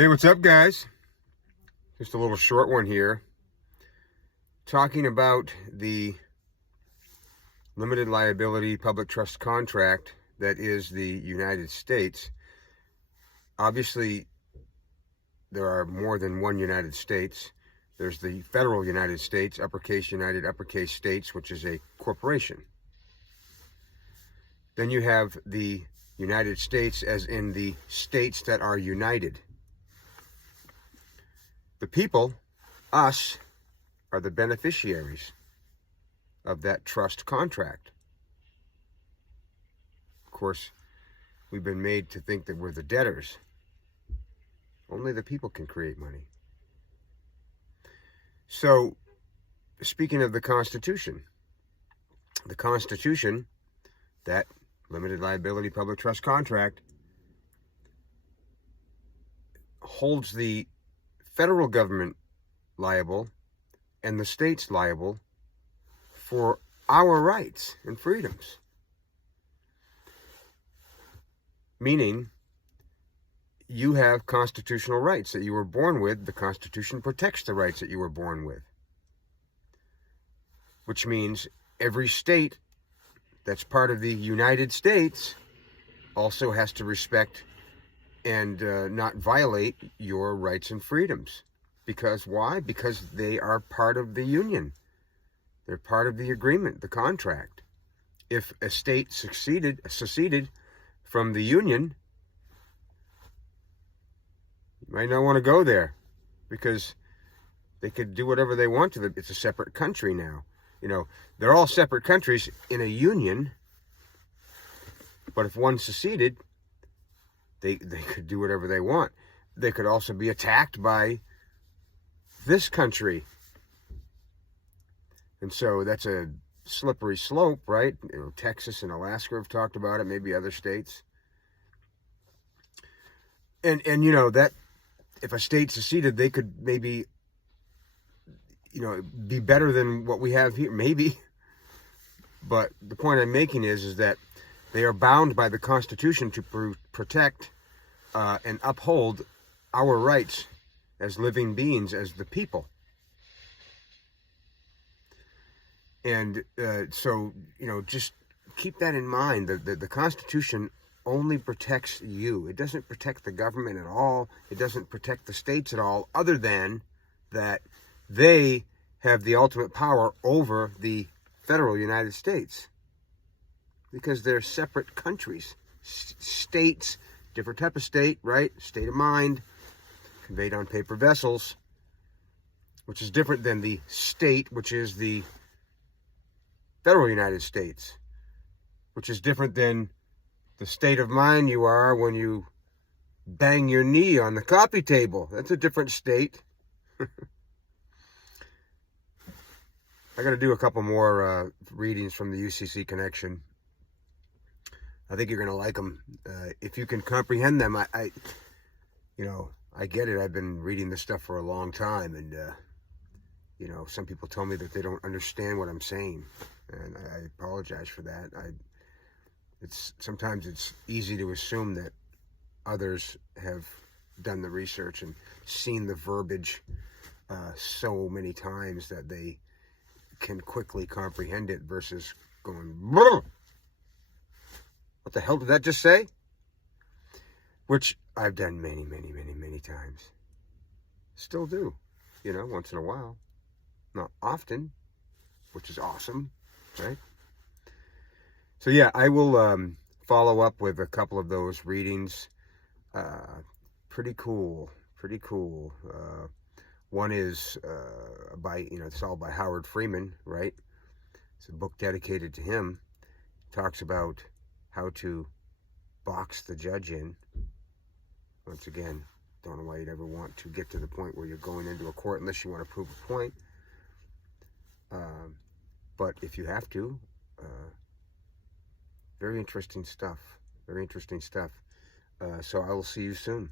Hey, what's up, guys? Just a little short one here. Talking about the limited liability public trust contract that is the United States. Obviously, there are more than one United States. There's the federal United States, uppercase United, uppercase States, which is a corporation. Then you have the United States as in the states that are united. The people, us, are the beneficiaries of that trust contract. Of course, we've been made to think that we're the debtors. Only the people can create money. So, speaking of the Constitution, that limited liability public trust contract, holds the federal government liable and the states liable for our rights and freedoms. Meaning, you have constitutional rights that you were born with. The Constitution protects the rights that you were born with. Which means every state that's part of the United States also has to respect and not violate your rights and freedoms. Because why? Because they are part of the union. They're part of the agreement, the contract. If a state seceded from the union, you might not want to go there because they could do whatever they want to it. It's a separate country now. You know, they're all separate countries in a union, but if one seceded, they could do whatever they want. They could also be attacked by this country. And so that's a slippery slope, right? You know, Texas and Alaska have talked about it, maybe other states. And you know, that if a state seceded, they could maybe, you know, be better than what we have here, maybe. But the point I'm making is that they are bound by the Constitution to protect and uphold our rights as living beings, as the people. And so, you know, just keep that in mind. The Constitution only protects you. It doesn't protect the government at all. It doesn't protect the states at all, other than that they have the ultimate power over the federal United States. Because they're separate countries. States, different type of state, right? State of mind, conveyed on paper vessels, which is different than the state, which is the federal United States, which is different than the state of mind you are when you bang your knee on the coffee table. That's a different state. I got to do a couple more readings from the UCC Connection. I think you're going to like them. If you can comprehend them, I get it. I've been reading this stuff for a long time, and you know, some people tell me that they don't understand what I'm saying, and I apologize for that. Sometimes it's easy to assume that others have done the research and seen the verbiage so many times that they can quickly comprehend it versus going, "What the hell did that just say?" Which I've done many, many, many, many times. Still do, you know, once in a while. Not often, which is awesome, right? So yeah, I will follow up with a couple of those readings. Pretty cool. One is it's all by Howard Freeman, right? It's a book dedicated to him. Talks about how to box the judge in. Once again, don't know why you'd ever want to get to the point where you're going into a court unless you want to prove a point. But if you have to, very interesting stuff. So I will see you soon.